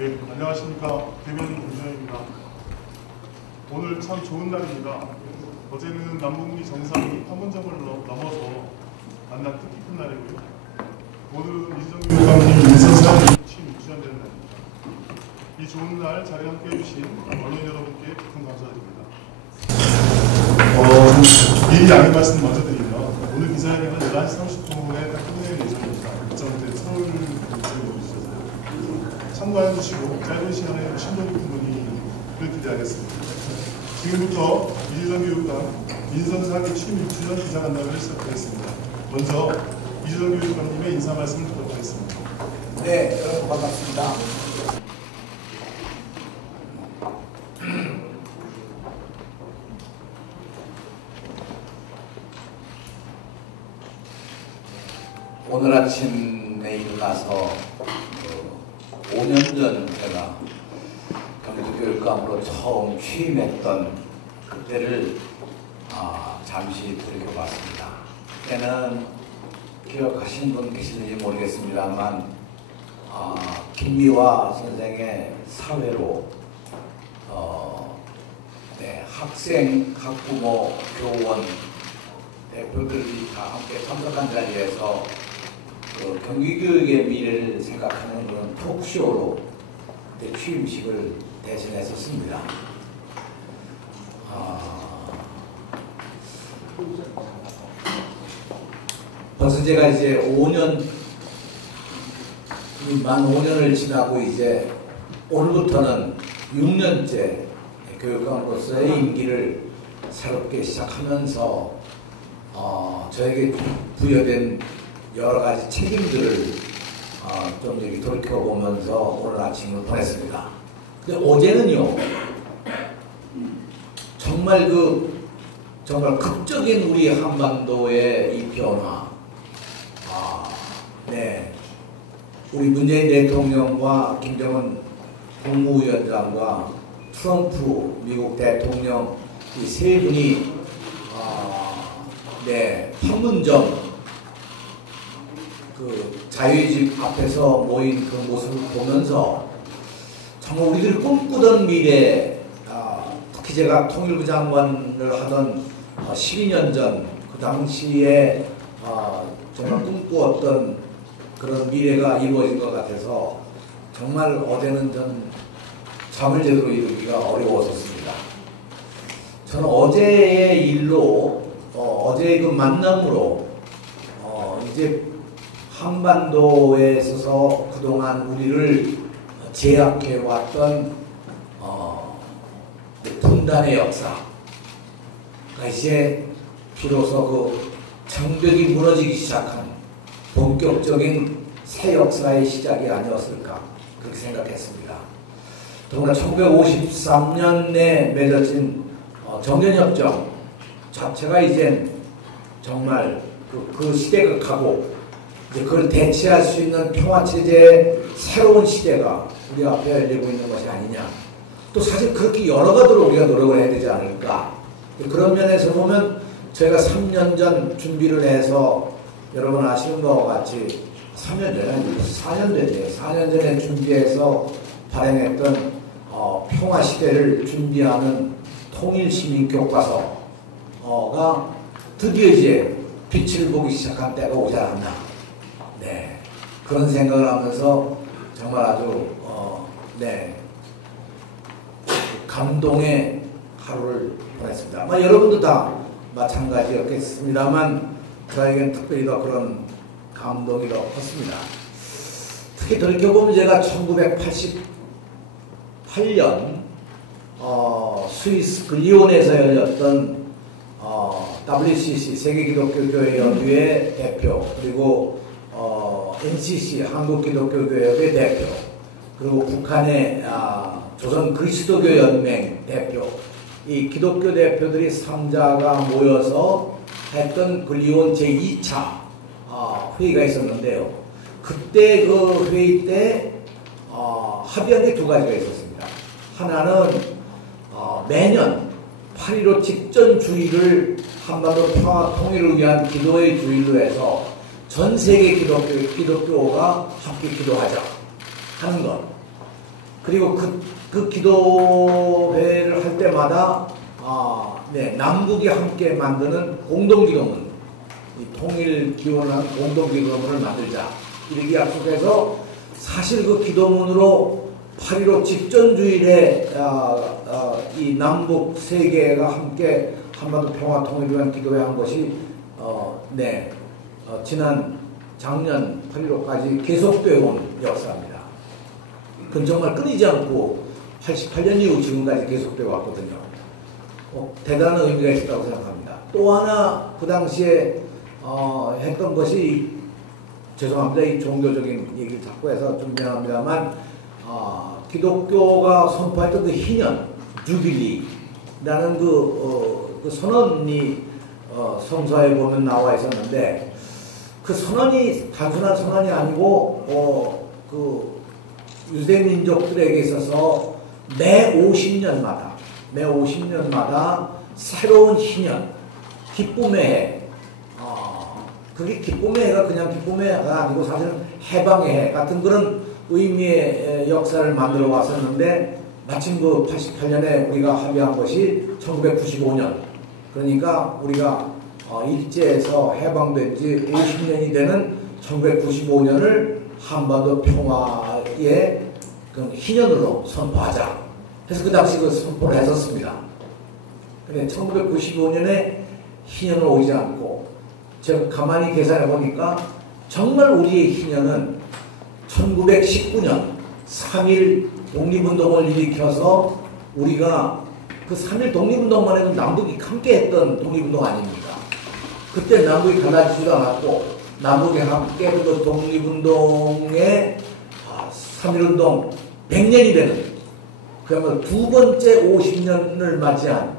예, 안녕하십니까. 대변인 김준현입니다. 오늘 참 좋은 날입니다. 어제는 남북미 정상이 판문점을 넘어서 만난 뜻깊은 날이고요. 오늘은 이재정 교육감님 인선사항이 취임 6주년 되는 날입니다. 이 좋은 날 자리에 함께 해주신 언론 여러분께 큰 감사드립니다. 미리 양해 말씀 먼저 드리면 오늘 기자회견은 11시 30분에 딱 끝낼 예정입니다. 일정된 서울 일정이 오셔서 참고해 주시고 짧은 시간에 심도 깊은 논의를 기대하겠습니다. 지금부터 이재정 교육감 인선사항의 취임 6주년 기자간담회를 시작하겠습니다. 먼저 이재정 교육감님의 인사 말씀을 듣도록 하겠습니다. 네, 여러분 반갑습니다. 오늘 아침에 일어나서 5년 전 제가 경기도교육감으로 처음 취임했던 그때를 잠시 돌이켜봤습니다. 그때는 기억하시는 분 계시는지 모르겠습니다만 김미화 선생의 사회로 학생, 학부모, 교원 대표들이 다 함께 참석한 자리에서 경기교육의 미래를 생각하는 그런 톡쇼로 취임식을 대신했었습니다. 벌써 제가 이제 만 5년을 지나고 이제 오늘부터는 6년째 교육감으로서의 임기를 새롭게 시작하면서 저에게 부여된 여러 가지 책임들을 좀 여기 돌이켜보면서 오늘 아침을 보냈습니다. 근데 어제는요, 정말 극적인 우리 한반도의 이 변화, 우리 문재인 대통령과 김정은 국무위원장과 트럼프 미국 대통령 이 세 분이 판문점 자유의 집 앞에서 모인 그 모습을 보면서 정말 우리들이 꿈꾸던 미래, 특히 제가 통일부 장관을 하던 12년 전 그 당시에 정말 꿈꾸었던 그런 미래가 이루어진 것 같아서 정말 어제는 전 잠을 제대로 이루기가 어려웠었습니다. 저는 어제의 일로 어제의 그 만남으로 이제 한반도에 있어서 그동안 우리를 제약해왔던 분단의 역사가 이제 비로소 그 장벽이 무너지기 시작한 본격적인 새 역사의 시작이 아니었을까 그렇게 생각했습니다. 더구나 1953년에 맺어진 정전협정 자체가 이제 정말 그 시대가 가고 이제 그걸 대체할 수 있는 평화체제의 새로운 시대가 우리 앞에 열리고 있는 것이 아니냐. 또 사실 그렇게 여러 가지로 우리가 노력을 해야 되지 않을까. 그런 면에서 보면 저희가 3년 전 준비를 해서 여러분 아시는 것과 같이 3년 전에 아니고 4년 전에 4년 전에 준비해서 발행했던 평화시대를 준비하는 통일시민교과서가 드디어 이제 빛을 보기 시작한 때가 오지 않았나. 그런 생각을 하면서 정말 아주 감동의 하루를 보냈습니다. 아마 여러분도 다 마찬가지였겠습니다만 저에겐 특별히 더 그런 감동이 더 컸습니다. 특히 돌이켜보면 제가 1988년 스위스 리온에서 열렸던 WCC 세계기독교교회협의회 대표, 그리고 NCC 한국기독교교회협의 대표, 그리고 북한의 조선 그리스도교 연맹 대표, 이 기독교 대표들이 3자가 모여서 했던 그 리온 제2차 회의가 있었는데요. 그때 그 회의 때 합의한 게 두 가지가 있었습니다. 하나는 매년 8.15 직전 주일을 한반도 평화 통일을 위한 기도의 주일로 해서 전 세계 기독교가 함께 기도하자 하는 것. 그리고 그 기도회를 할 때마다 남북이 함께 만드는 공동기도문, 통일 기원한 공동기도문을 만들자 이렇게 약속해서 사실 그 기도문으로 8.15 직전 주일에 이 남북 세 개가 함께 한반도 평화 통일을 위한 기도회 한 것이 지난 작년 8.15까지 계속되어 온 역사입니다. 그건 정말 끊이지 않고 88년 이후 지금까지 계속되어 왔거든요. 대단한 의미가 있었다고 생각합니다. 또 하나 그 당시에 했던 것이, 죄송합니다. 이 종교적인 얘기를 자꾸 해서 좀 미안합니다만, 기독교가 선포했던 그 희년, 주빌리라는 그 선언이 성서에 보면 나와 있었는데, 그 선언이 단순한 선언이 아니고 그 유대 민족들에게 있어서 매 50년마다 새로운 희년, 기쁨의 해, 그게 기쁨의 해가 그냥 기쁨의 해가 아니고 사실은 해방의 해 같은 그런 의미의 역사를 만들어 왔었는데, 마침 그 88년에 우리가 합의한 것이 1995년, 그러니까 우리가 일제에서 해방된 지 50년이 되는 1995년을 한반도 평화의 그 희년으로 선포하자. 그래서 그 당시 그 선포를 했었습니다. 근데 1995년에 희년을 오지 않고, 제가 가만히 계산해 보니까 정말 우리의 희년은 1919년 3.1 독립운동을 일으켜서, 우리가 그 3.1 독립운동만 해도 남북이 함께 했던 독립운동 아닙니까? 그때 남북이 갈라지지도 않았고, 남북이 함께 했던 독립운동의 3.1운동 100년이 되는, 그야말로 두 번째 50년을 맞이한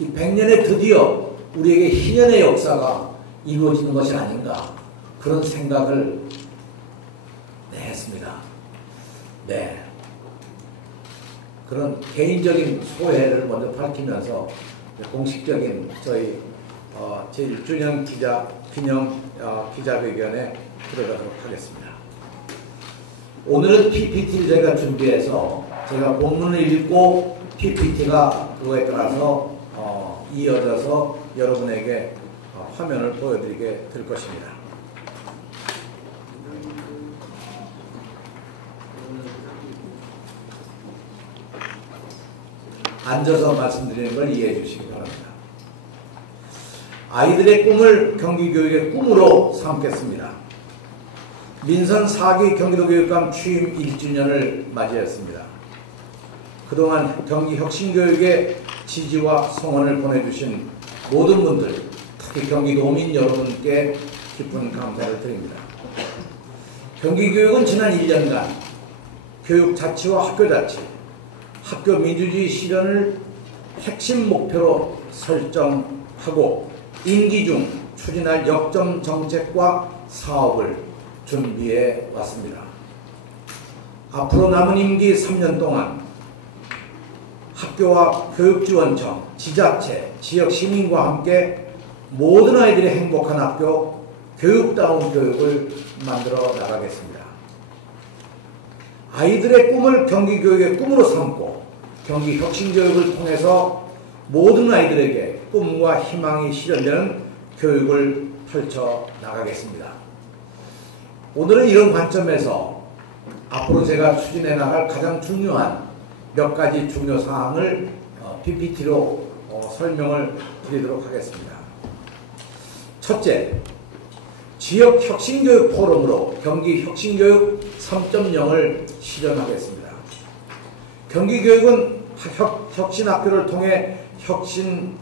이 100년에 드디어 우리에게 희년의 역사가 이루어지는 것이 아닌가, 그런 생각을 했습니다. 그런 개인적인 소회를 먼저 밝히면서 공식적인 저희 제1주년 기념 기자회견에 들어가도록 하겠습니다. 오늘은 PPT를 제가 준비해서 제가 본문을 읽고 PPT가 그거에 따라서 이어져서 여러분에게 화면을 보여드리게 될 것입니다. 앉아서 말씀드리는 걸 이해해 주시기 바랍니다. 아이들의 꿈을 경기교육의 꿈으로 삼겠습니다. 민선 4기 경기도교육감 취임 1주년을 맞이했습니다. 그동안 경기혁신교육의 지지와 성원을 보내주신 모든 분들, 특히 경기도민 여러분께 깊은 감사를 드립니다. 경기교육은 지난 1년간 교육자치와 학교자치, 학교 민주주의 실현을 핵심 목표로 설정하고 임기 중 추진할 역점 정책과 사업을 준비해 왔습니다. 앞으로 남은 임기 3년 동안 학교와 교육지원청, 지자체, 지역 시민과 함께 모든 아이들이 행복한 학교, 교육다운 교육을 만들어 나가겠습니다. 아이들의 꿈을 경기교육의 꿈으로 삼고 경기혁신교육을 통해서 모든 아이들에게 꿈과 희망이 실현되는 교육을 펼쳐 나가겠습니다. 오늘은 이런 관점에서 앞으로 제가 추진해 나갈 가장 중요한 몇 가지 중요 사항을 PPT로 설명을 드리도록 하겠습니다. 첫째, 지역혁신교육 포럼으로 경기혁신교육 3.0을 실현하겠습니다. 경기교육은 혁신학교를 통해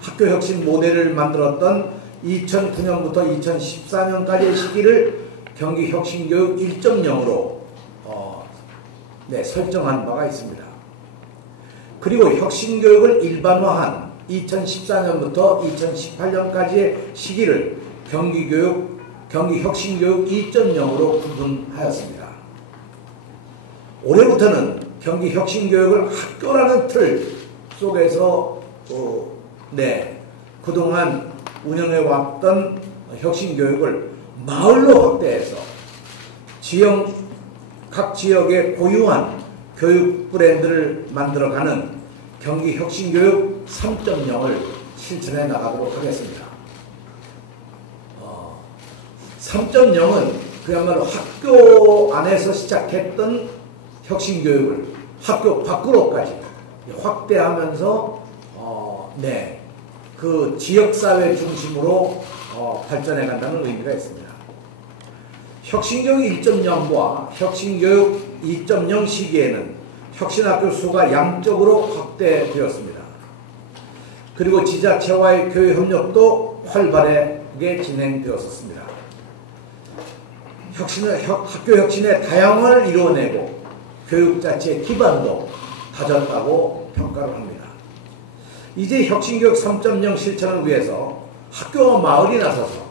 학교 혁신 모델을 만들었던 2009년부터 2014년까지의 시기를 경기혁신교육 1.0으로 설정한 바가 있습니다. 그리고 혁신교육을 일반화한 2014년부터 2018년까지의 시기를 경기혁신교육 2.0으로 구분하였습니다. 올해부터는 경기혁신교육을 학교라는 틀 속에서 그동안 운영해왔던 혁신교육을 마을로 확대해서 각 지역의 고유한 교육 브랜드를 만들어가는 경기 혁신교육 3.0을 실천해 나가도록 하겠습니다. 3.0은 그야말로 학교 안에서 시작했던 혁신교육을 학교 밖으로까지 확대하면서 그 지역사회 중심으로 발전해 간다는 의미가 있습니다. 혁신교육 1.0과 혁신교육 2.0 시기에는 혁신학교 수가 양적으로 확대되었습니다. 그리고 지자체와의 교육협력도 활발하게 진행되었습니다. 학교 혁신의 다양을 이루어내고 교육 자체의 기반도 다졌다고 평가를 합니다. 이제 혁신교육 3.0 실천을 위해서 학교와 마을이 나서서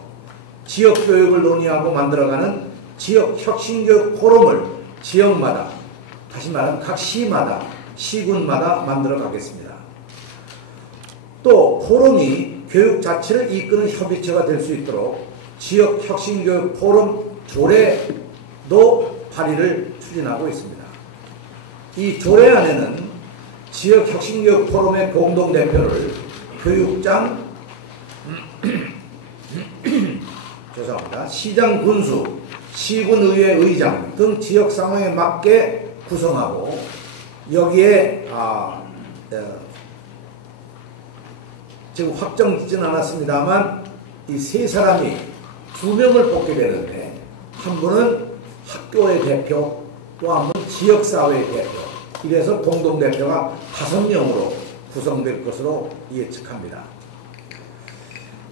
지역교육을 논의하고 만들어가는 지역 혁신교육 포럼을 지역마다, 다시 말하면 각 시마다, 시군마다 만들어 가겠습니다. 또 포럼이 교육 자체를 이끄는 협의체가 될 수 있도록 지역 혁신교육 포럼 조례도 발의를 추진하고 있습니다. 이 조례 안에는 지역 혁신교육 포럼의 공동대표를 교육장, 죄송합니다. 시장 군수, 시군의회 의장 등 지역 상황에 맞게 구성하고 여기에 지금 확정되지는 않았습니다만 이 세 사람이 2명을 뽑게 되는데 한 분은 학교의 대표, 또 한 분은 지역사회의 대표, 이래서 공동대표가 5명으로 구성될 것으로 예측합니다.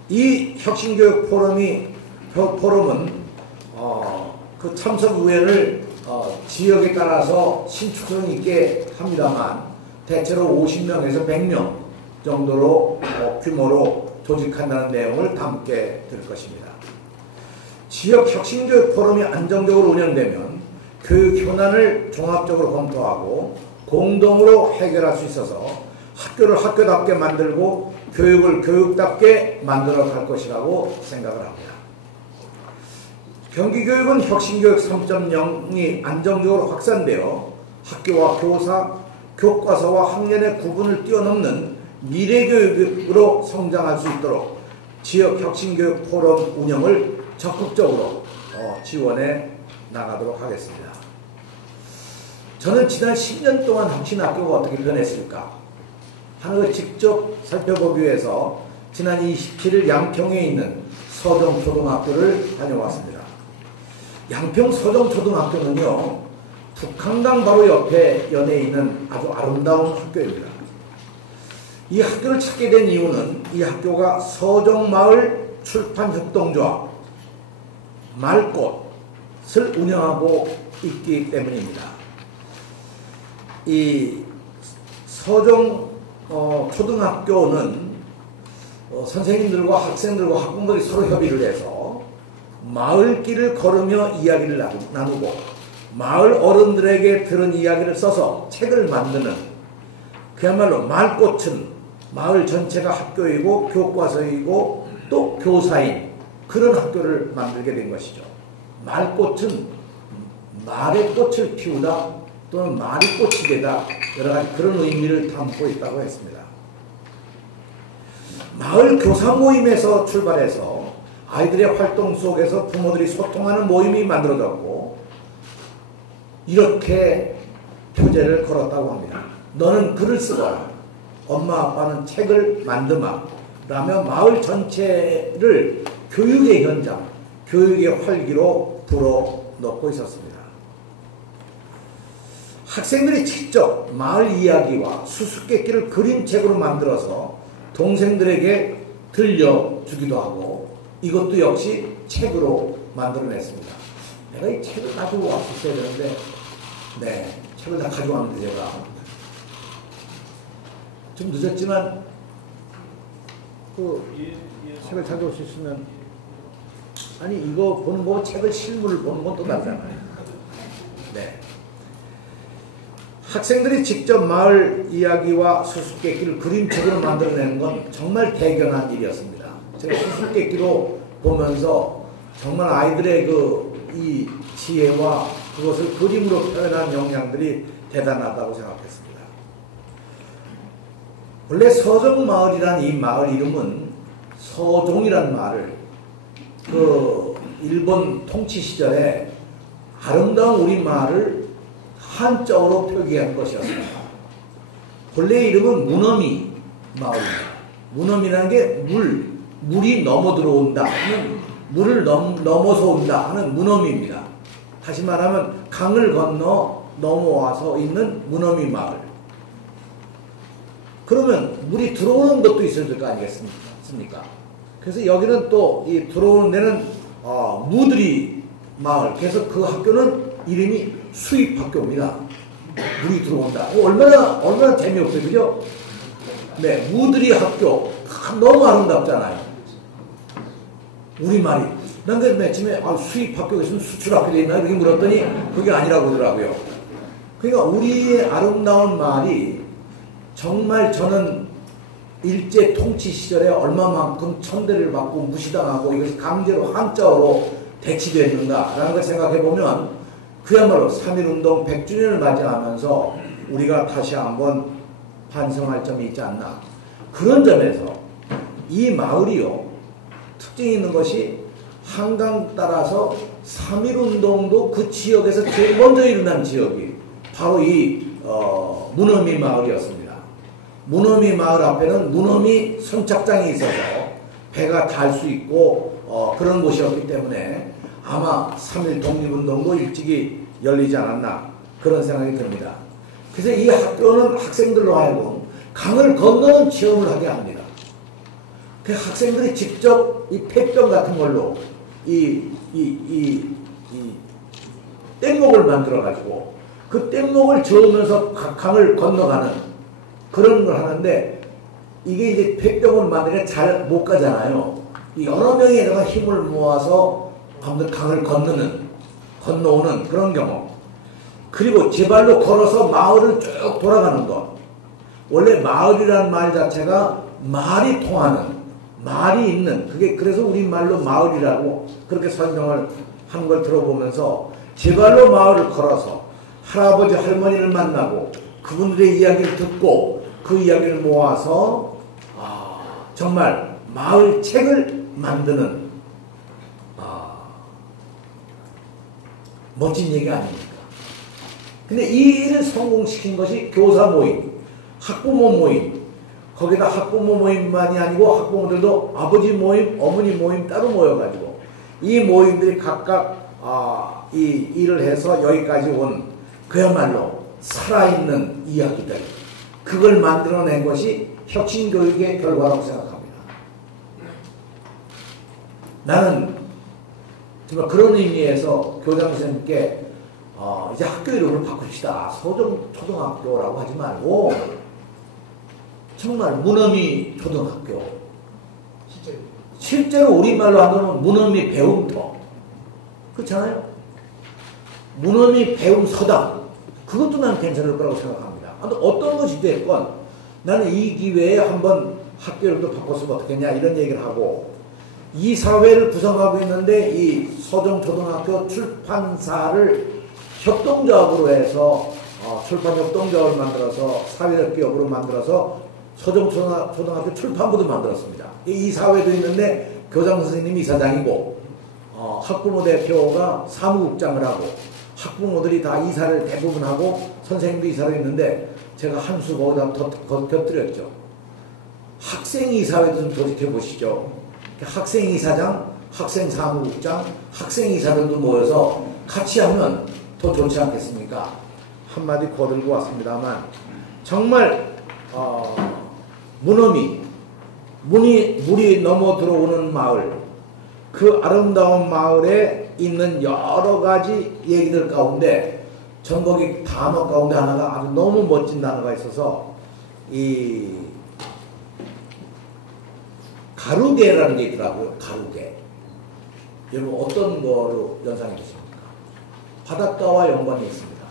이 혁신교육 포럼은 그 참석 의회를 지역에 따라서 신축성 있게 합니다만 대체로 50명에서 100명 정도로 규모로 조직한다는 내용을 담게 될 것입니다. 지역 혁신교육 포럼이 안정적으로 운영되면 교육 현안을 종합적으로 검토하고 공동으로 해결할 수 있어서 학교를 학교답게 만들고 교육을 교육답게 만들어 갈 것이라고 생각을 합니다. 경기교육은 혁신교육 3.0이 안정적으로 확산되어 학교와 교사, 교과서와 학년의 구분을 뛰어넘는 미래교육으로 성장할 수 있도록 지역 혁신교육 포럼 운영을 적극적으로 지원해 나가도록 하겠습니다. 저는 지난 10년 동안 혁신학교가 어떻게 변했을까 하는 걸 직접 살펴보기 위해서 지난 27일 양평에 있는 서정초등학교를 다녀왔습니다. 양평 서정초등학교는요, 북한강 바로 옆에 연해 있는 아주 아름다운 학교입니다. 이 학교를 찾게 된 이유는 이 학교가 서정마을 출판협동조합 말꽃을 운영하고 있기 때문입니다. 이 서정 초등학교는 선생님들과 학생들과 학부모들이 서로 협의를 해서 마을길을 걸으며 이야기를 나누고 마을 어른들에게 들은 이야기를 써서 책을 만드는, 그야말로 말꽃은 마을 전체가 학교이고 교과서이고 또 교사인 그런 학교를 만들게 된 것이죠. 말꽃은 말의 꽃을 피우다 또는 말이 꽃이 되다, 여러 가지 그런 의미를 담고 있다고 했습니다. 마을 교사 모임에서 출발해서 아이들의 활동 속에서 부모들이 소통하는 모임이 만들어졌고 이렇게 표제를 걸었다고 합니다. 너는 글을 쓰거라, 엄마 아빠는 책을 만드마 라며 마을 전체를 교육의 현장, 교육의 활기로 불어넣고 있었습니다. 학생들이 직접 마을 이야기와 수수께끼를 그림책으로 만들어서 동생들에게 들려주기도 하고 이것도 역시 책으로 만들어냈습니다. 내가 이 책을 가지고 왔었어야 되는데 책을 다 가져왔는데 제가 좀 늦었지만 책을 가져올 수 있으면, 아니 이거 보는 거고 책을 실물을 보는 건 또 다르잖아요. 학생들이 직접 마을 이야기와 수수께끼를 그림책으로 만들어내는 건 정말 대견한 일이었습니다. 제가 수수께끼로 보면서 정말 아이들의 이 지혜와 그것을 그림으로 표현한 영향들이 대단하다고 생각했습니다. 원래 서정마을이란 이 마을 이름은 서종이란 말을 그 일본 통치 시절에 아름다운 우리말을 한자어로 표기한 것이었습니다. 본래 이름은 무너미 마을입니다. 무너미라는 게 물이 넘어 들어온다 하는, 물을 넘어서 온다 하는 무너미입니다. 다시 말하면 강을 건너 넘어와서 있는 무너미 마을. 그러면 물이 들어오는 것도 있어야 될 거 아니겠습니까? 그래서 여기는 또 이 들어오는 데는 무들이 마을. 그래서 그 학교는 이름이 수입학교입니다. 물이 들어온다. 얼마나 재미없어요, 그죠? 네, 무들이 학교. 너무 아름답잖아요. 우리말이. 난 그래서 맨 처음에 수입학교 있으면 수출학교 돼 있나? 이렇게 물었더니 그게 아니라고 그러더라고요. 그러니까 우리의 아름다운 말이 정말 저는 일제 통치 시절에 얼마만큼 천대를 받고 무시당하고 이것이 강제로 한자어로 대치되는가라는 걸 생각해보면 그야말로 3.1운동 100주년을 맞이하면서 우리가 다시 한번 반성할 점이 있지 않나. 그런 점에서 이 마을이요, 특징이 있는 것이 한강 따라서 3.1운동도 그 지역에서 제일 먼저 일어난 지역이 바로 이 무너미 마을이었습니다. 무너미 마을 앞에는 무너미 선착장이 있어서 배가 달 수 있고 그런 곳이었기 때문에 아마 3.1 독립운동도 일찍이 열리지 않았나 그런 생각이 듭니다. 그래서 이 학교는 학생들로 하여금 강을 건너는 체험을 하게 합니다. 그 학생들이 직접 이 폐병 같은 걸로 이 뗏목을 만들어 가지고 그 뗏목을 저으면서 강을 건너가는 그런 걸 하는데, 이게 이제 폐병을 만들면 잘 못 가잖아요. 여러 명에다가 힘을 모아서 강을 건너오는 그런 경험. 그리고 제발로 걸어서 마을을 쭉 돌아가는 것. 원래 마을이라는 말 자체가 말이 통하는, 말이 있는, 그게 그래서 우리말로 마을이라고 그렇게 설명을 하는 걸 들어보면서 제발로 마을을 걸어서 할아버지 할머니를 만나고 그분들의 이야기를 듣고 그 이야기를 모아서 정말 마을 책을 만드는 멋진 얘기 아닙니까? 근데 이 일을 성공시킨 것이 교사 모임, 학부모 모임, 거기다 학부모 모임만이 아니고 학부모들도 아버지 모임, 어머니 모임 따로 모여가지고 이 모임들이 각각 이 일을 해서 여기까지 온 그야말로 살아있는 이야기들, 그걸 만들어낸 것이 혁신교육의 결과라고 생각합니다. 나는 정말 그런 의미에서 교장 선생님께 이제 학교 이름을 바꿉시다. 서정초등학교라고 하지 말고 정말 무너미 초등학교. 실제로 우리말로 하면 무너미 배움터. 그렇잖아요? 무너미 배움서당. 그것도 난 괜찮을 거라고 생각합니다. 어떤 것이 됐건 나는 이 기회에 한번 학교 이름도 바꿨으면 어떻겠냐 이런 얘기를 하고, 이 사회를 구성하고 있는데 이 서정초등학교 출판사를 협동조합으로 해서 출판 협동조합을 만들어서 사회적 기업으로 만들어서 서정초등학교 출판부도 만들었습니다. 이 사회도 있는데 교장 선생님이 이사장이고 학부모 대표가 사무국장을 하고 학부모들이 다 이사를 대부분 하고 선생님도 이사를 했는데 제가 한 수 거기다 곁들였죠. 학생이사회도 좀 도직해 보시죠. 학생이사장, 학생사무국장, 학생이사들도 모여서 같이 하면 더 좋지 않겠습니까? 한마디 거들고 왔습니다만 정말 물이 넘어 들어오는 마을, 그 아름다운 마을에 있는 여러 가지 얘기들 가운데 전 거기 단어 가운데 하나가 아주 너무 멋진 단어가 있어서 이 가루개라는 게 있더라고요. 가루개. 여러분 어떤 거로 연상이 되십니까? 바닷가와 연관이 있습니다.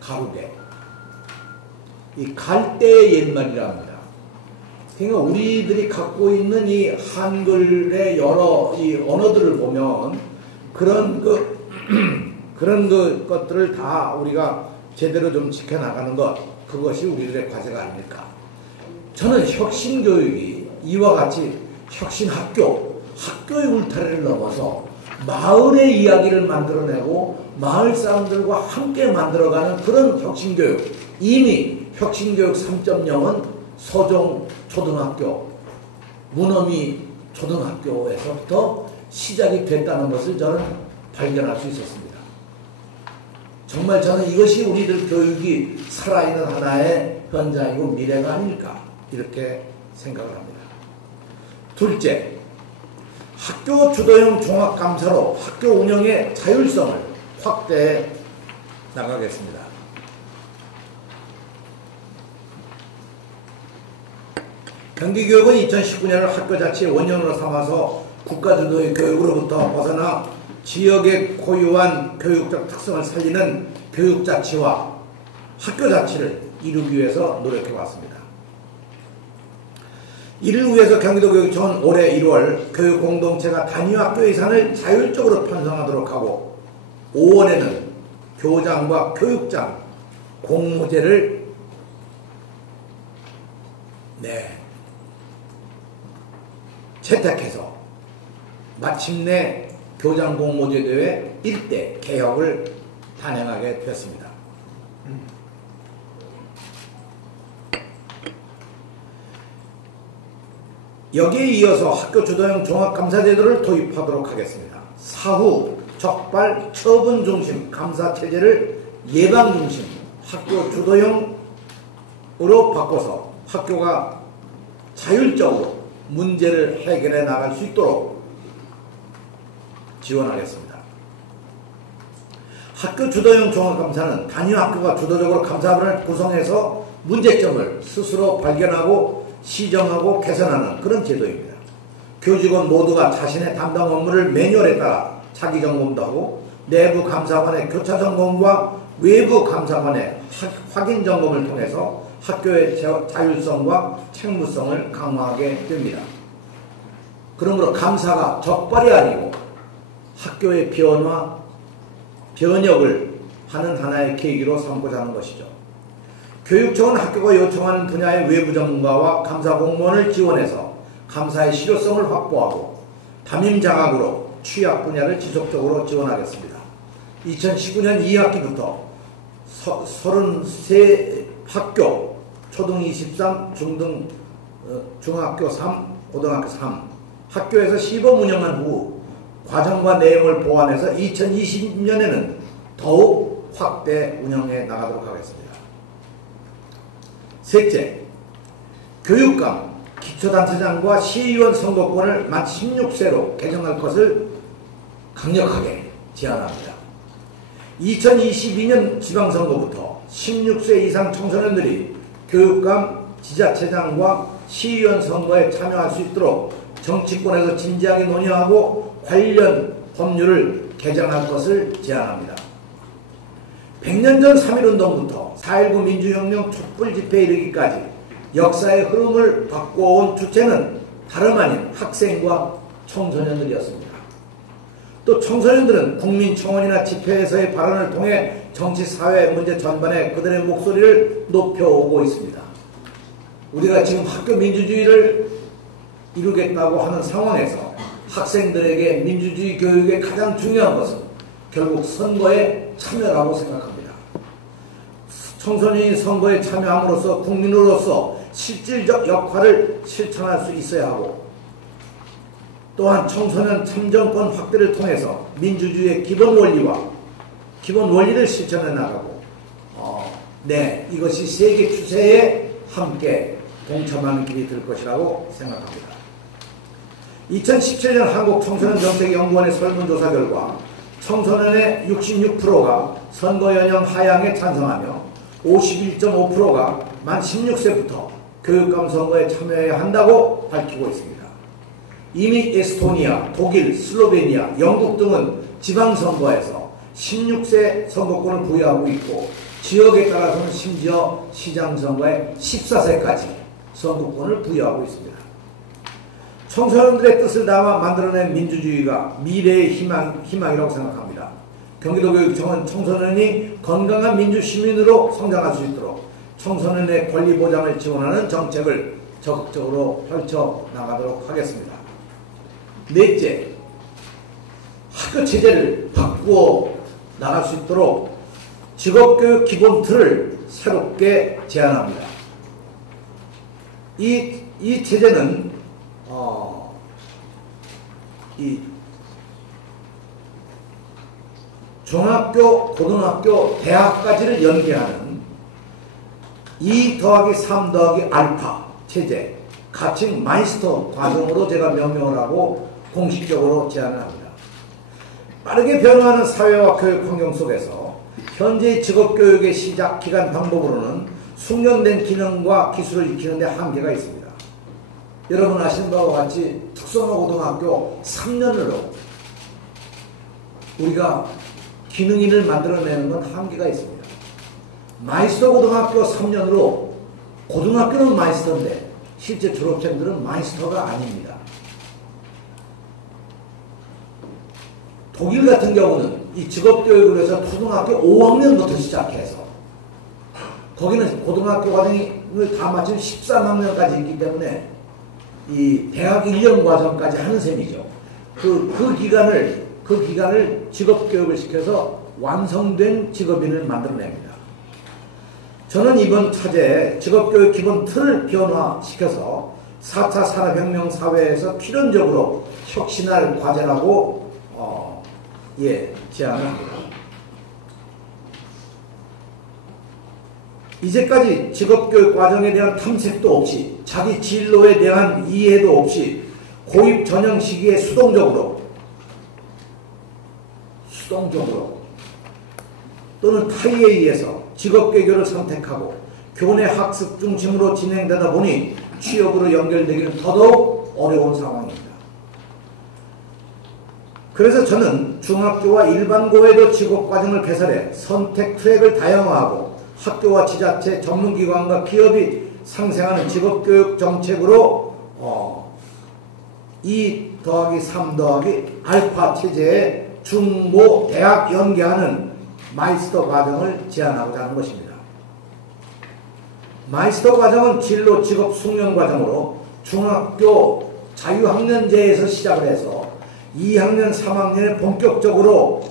가루개. 이 갈대의 옛말이라 합니다. 그러니까 우리들이 갖고 있는 이 한글의 여러 이 언어들을 보면 그런 그런 것들을 다 우리가 제대로 좀 지켜나가는 것, 그것이 우리들의 과제가 아닐까. 저는 혁신교육이 이와 같이 혁신학교, 학교의 울타리를 넘어서 마을의 이야기를 만들어내고 마을 사람들과 함께 만들어가는 그런 혁신교육, 이미 혁신교육 3.0은 서종 초등학교, 문어미 초등학교에서부터 시작이 됐다는 것을 저는 발견할 수 있었습니다. 정말 저는 이것이 우리들 교육이 살아있는 하나의 현장이고 미래가 아닐까 이렇게 생각을 합니다. 둘째, 학교 주도형 종합감사로 학교 운영의 자율성을 확대해 나가겠습니다. 경기교육은 2019년을 학교자치의 원년으로 삼아서 국가주도의 교육으로부터 벗어나 지역의 고유한 교육적 특성을 살리는 교육자치와 학교자치를 이루기 위해서 노력해왔습니다. 이를 위해서 경기도교육청은 올해 1월 교육공동체가 단위학교 예산을 자율적으로 편성하도록 하고 5월에는 교장과 교육장 공모제를 채택해서 마침내 교장 공모제 대회 1대 개혁을 단행하게 됐습니다. 여기에 이어서 학교 주도형 종합감사제도를 도입하도록 하겠습니다. 사후 적발 처분 중심 감사체제를 예방 중심 학교 주도형으로 바꿔서 학교가 자율적으로 문제를 해결해 나갈 수 있도록 지원하겠습니다. 학교 주도형 종합감사는 단위 학교가 주도적으로 감사반을 구성해서 문제점을 스스로 발견하고 시정하고 개선하는 그런 제도입니다. 교직원 모두가 자신의 담당 업무를 매뉴얼에 따라 자기 점검도 하고 내부 감사관의 교차 점검과 외부 감사관의 확인 점검을 통해서 학교의 자율성과 책무성을 강화하게 됩니다. 그러므로 감사가 적발이 아니고 학교의 변화, 변혁을 하는 하나의 계기로 삼고자 하는 것이죠. 교육청은 학교가 요청하는 분야의 외부 전문가와 감사 공무원을 지원해서 감사의 실효성을 확보하고 담임 장학으로 취약 분야를 지속적으로 지원하겠습니다. 2019년 2학기부터 33학교, 초등 23, 중등, 중학교 3, 고등학교 3 학교에서 시범 운영한 후 과정과 내용을 보완해서 2020년에는 더욱 확대 운영해 나가도록 하겠습니다. 셋째, 교육감, 기초단체장과 시의원 선거권을 만 16세로 개정할 것을 강력하게 제안합니다. 2022년 지방선거부터 16세 이상 청소년들이 교육감, 지자체장과 시의원 선거에 참여할 수 있도록 정치권에서 진지하게 논의하고 관련 법률을 개정할 것을 제안합니다. 100년 전 3.1운동부터 4.19 민주혁명 촛불 집회에 이르기까지 역사의 흐름을 바꿔온 주체는 다름 아닌 학생과 청소년들이었습니다. 또 청소년들은 국민청원이나 집회에서의 발언을 통해 정치, 사회 문제 전반에 그들의 목소리를 높여오고 있습니다. 우리가 지금 학교 민주주의를 이루겠다고 하는 상황에서 학생들에게 민주주의 교육의 가장 중요한 것은 결국 선거에 참여라고 생각합니다. 청소년이 선거에 참여함으로써 국민으로서 실질적 역할을 실천할 수 있어야 하고 또한 청소년 참정권 확대를 통해서 민주주의의 기본 원리를 실천해 나가고 이것이 세계 추세에 함께 동참하는 길이 될 것이라고 생각합니다. 2017년 한국청소년정책연구원의 설문조사 결과 청소년의 66%가 선거 연령 하향에 찬성하며 51.5%가 만 16세부터 교육감 선거에 참여해야 한다고 밝히고 있습니다. 이미 에스토니아, 독일, 슬로베니아, 영국 등은 지방선거에서 16세 선거권을 부여하고 있고 지역에 따라서는 심지어 시장선거에 14세까지 선거권을 부여하고 있습니다. 청소년들의 뜻을 담아 만들어낸 민주주의가 미래의 희망이라고 생각합니다. 경기도교육청은 청소년이 건강한 민주시민으로 성장할 수 있도록 청소년의 권리 보장을 지원하는 정책을 적극적으로 펼쳐나가도록 하겠습니다. 넷째, 학교 체제를 바꾸어 나갈 수 있도록 직업교육 기본 틀을 새롭게 제안합니다. 이 체제는 이 중학교, 고등학교, 대학까지를 연계하는 2 더하기 3 더하기 알파 체제, 가칭 마이스터 과정으로 제가 명명을 하고 공식적으로 제안을 합니다. 빠르게 변화하는 사회와 교육 환경 속에서 현재의 직업교육의 시작 기간 방법으로는 숙련된 기능과 기술을 익히는 데 한계가 있습니다. 여러분 아시는 바와 같이 특성화고등학교 3년으로 우리가 기능인을 만들어내는 건 한계가 있습니다. 마이스터 고등학교 3년으로 고등학교는 마이스터인데 실제 졸업생들은 마이스터가 아닙니다. 독일 같은 경우는 이 직업교육을 해서 초등학교 5학년부터 시작해서 거기는 고등학교 과정을 다 마치면 13학년까지 있기 때문에 이 대학 1년 과정까지 하는 셈이죠. 그 기간을 직업교육을 시켜서 완성된 직업인을 만들어냅니다. 저는 이번 차제에 직업교육 기본 틀을 변화시켜서 4차 산업혁명 사회에서 필연적으로 혁신할 과제라고 제안을 합니다. 이제까지 직업교육 과정에 대한 탐색도 없이 자기 진로에 대한 이해도 없이 고입 전형 시기에 수동적으로 또는 타의에 의해서 직업계교를 선택하고 교내 학습 중심으로 진행되다 보니 취업으로 연결되기는 더더욱 어려운 상황입니다. 그래서 저는 중학교와 일반고에도 직업과정을 개설해 선택 트랙을 다양화하고 학교와 지자체, 전문기관과 기업이 상생하는 직업교육 정책으로 2 더하기 3 더하기 알파 체제에 중모, 대학 연계하는 마이스터 과정을 제안하고자 하는 것입니다. 마이스터 과정은 진로 직업 숙련 과정으로 중학교 자유학년제에서 시작을 해서 2학년, 3학년에 본격적으로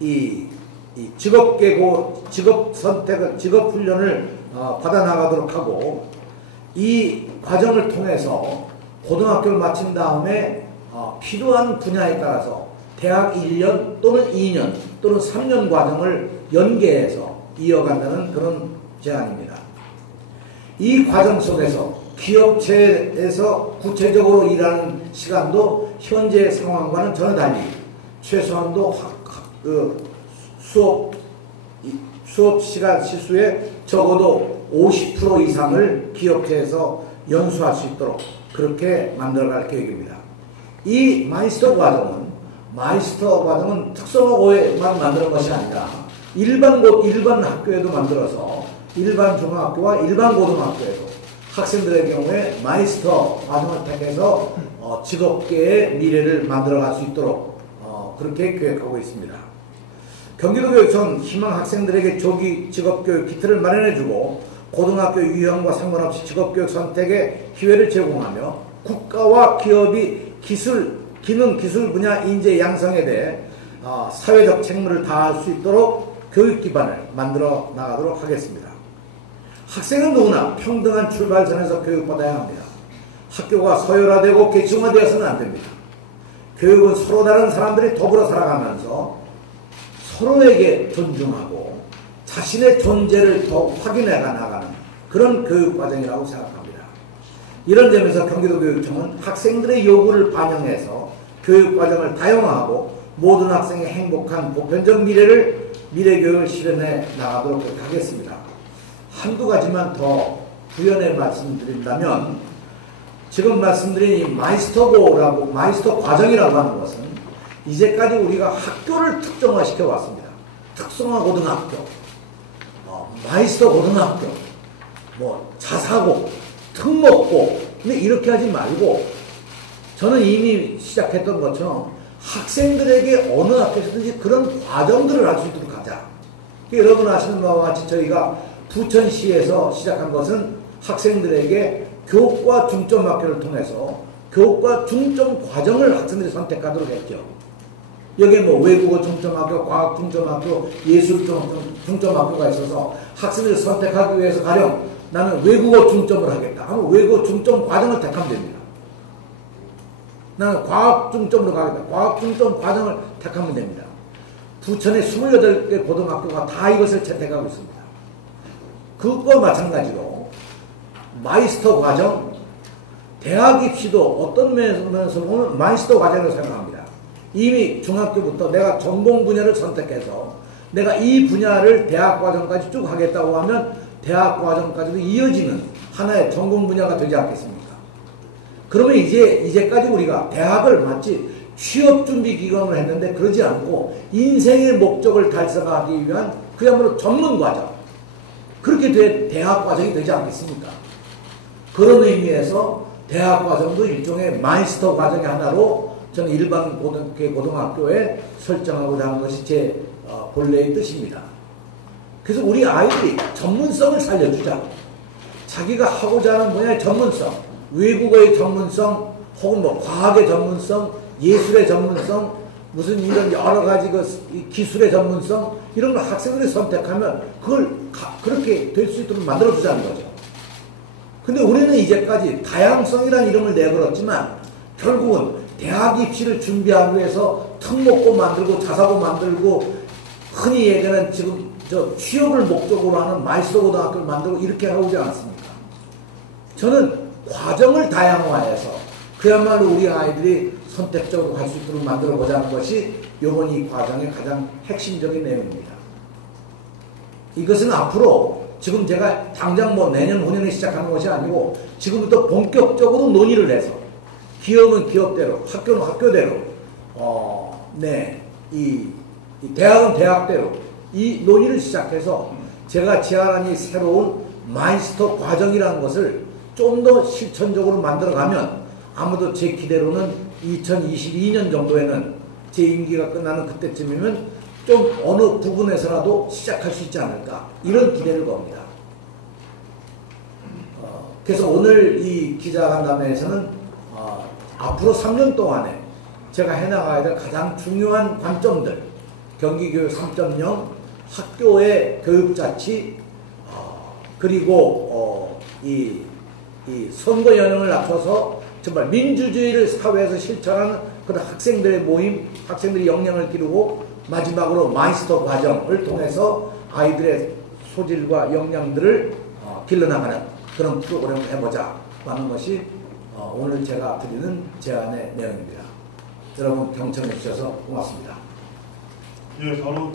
이 직업계고, 직업 선택을, 직업 훈련을 받아 나가도록 하고 이 과정을 통해서 고등학교를 마친 다음에 필요한 분야에 따라서 대학 1년 또는 2년 또는 3년 과정을 연계해서 이어간다는 그런 제안입니다. 이 과정 속에서 기업체에서 구체적으로 일하는 시간도 현재 상황과는 전혀 달리 최소한도 수업 시간 시수의 적어도 50% 이상을 기업체에서 연수할 수 있도록 그렇게 만들어갈 계획입니다. 이 마이스터 과정은 특성화고에만 만드는 것이 아니라 일반 학교에도 만들어서 일반 중학교와 일반 고등학교에도 학생들의 경우에 마이스터 과정을 택해서 직업계의 미래를 만들어갈 수 있도록 그렇게 계획하고 있습니다. 경기도교육청은 희망 학생들에게 조기 직업교육 키트를 마련해주고 고등학교 유형과 상관없이 직업교육 선택의 기회를 제공하며 국가와 기업이 기능 기술 분야 인재 양성에 대해 사회적 책무를 다할 수 있도록 교육 기반을 만들어 나가도록 하겠습니다. 학생은 누구나 평등한 출발선에서 교육받아야 합니다. 학교가 서열화되고 계층화되어서는 안 됩니다. 교육은 서로 다른 사람들이 더불어 살아가면서 서로에게 존중하고 자신의 존재를 더 확인해 나가는 그런 교육과정이라고 생각합니다. 이런 점에서 경기도교육청은 학생들의 요구를 반영해서 교육과정을 다양화하고 모든 학생의 행복한 보편적 미래교육을 실현해 나가도록 하겠습니다. 한두 가지만 더 부연해 말씀드린다면 지금 말씀드린 이 마이스터 과정이라고 하는 것은 이제까지 우리가 학교를 특정화시켜 왔습니다. 특성화 고등학교, 마이스터 고등학교, 자사고, 특목고, 근데 이렇게 하지 말고 저는 이미 시작했던 것처럼 학생들에게 어느 학교에서든지 그런 과정들을 할 수 있도록 하자. 여러분 아시는 바와 같이 저희가 부천시에서 시작한 것은 학생들에게 교과 중점학교를 통해서 교과 중점 과정을 학생들이 선택하도록 했죠. 여기에 뭐 외국어 중점학교, 과학 중점학교, 예술 중점학교가 있어서 학생들을 선택하기 위해서 가령 나는 외국어 중점을 하겠다 하면 외국어 중점 과정을 택하면 됩니다. 나는 과학 중점으로 가겠다. 과학 중점 과정을 택하면 됩니다. 부천의 28개 고등학교가 다 이것을 채택하고 있습니다. 그것과 마찬가지로 마이스터 과정, 대학 입시도 어떤 면에서 보면 마이스터 과정을 생각합니다. 이미 중학교부터 내가 전공 분야를 선택해서 내가 이 분야를 대학 과정까지 쭉 하겠다고 하면 대학 과정까지도 이어지는 하나의 전공 분야가 되지 않겠습니까? 그러면 이제까지 우리가 대학을 마치 취업 준비 기관을 했는데 그러지 않고 인생의 목적을 달성하기 위한 그야말로 전문 과정, 그렇게 대학 과정이 되지 않겠습니까? 그런 의미에서 대학 과정도 일종의 마이스터 과정의 하나로 저는 일반 고등학교에 설정하고자 하는 것이 제 본래의 뜻입니다. 그래서 우리 아이들이 전문성을 살려주자. 자기가 하고자 하는 분야의 전문성, 외국어의 전문성, 혹은 뭐 과학의 전문성, 예술의 전문성, 무슨 이런 여러 가지 기술의 전문성, 이런 걸 학생들이 선택하면 그걸 그렇게 될 수 있도록 만들어주자는 거죠. 근데 우리는 이제까지 다양성이라는 이름을 내걸었지만 결국은 대학 입시를 준비하기 위해서 특목고 만들고 자사고 만들고 흔히 얘기하는 지금 취업을 목적으로 하는 마이스터 고등학교를 만들고 이렇게 하지 않았습니까? 저는 과정을 다양화해서 그야말로 우리 아이들이 선택적으로 갈 수 있도록 만들어 보자는 것이 이번 이 과정의 가장 핵심적인 내용입니다. 이것은 앞으로 지금 제가 당장 뭐 내년 후년에 시작하는 것이 아니고 지금부터 본격적으로 논의를 해서 기업은 기업대로, 학교는 학교대로, 이 대학은 대학대로 이 논의를 시작해서 제가 제안한 이 새로운 마이스터 과정이라는 것을 좀 더 실천적으로 만들어가면 아무도 제 기대로는 2022년 정도에는 제 임기가 끝나는 그때쯤이면 좀 어느 부분에서라도 시작할 수 있지 않을까 이런 기대를 겁니다. 그래서 오늘 이 기자간담회에서는 앞으로 3년 동안에 제가 해나가야 될 가장 중요한 관점들, 경기교육 3.0, 학교의 교육자치, 그리고 이 선거 연령을 낮춰서 정말 민주주의를 사회에서 실천하는 그런 학생들의 모임, 학생들이 역량을 기르고 마지막으로 마이스터 과정을 통해서 아이들의 소질과 역량들을 길러나가는 그런 프로그램을 해보자 하는 것이 오늘 제가 드리는 제안의 내용입니다. 여러분 경청해 주셔서 고맙습니다. 예, 바로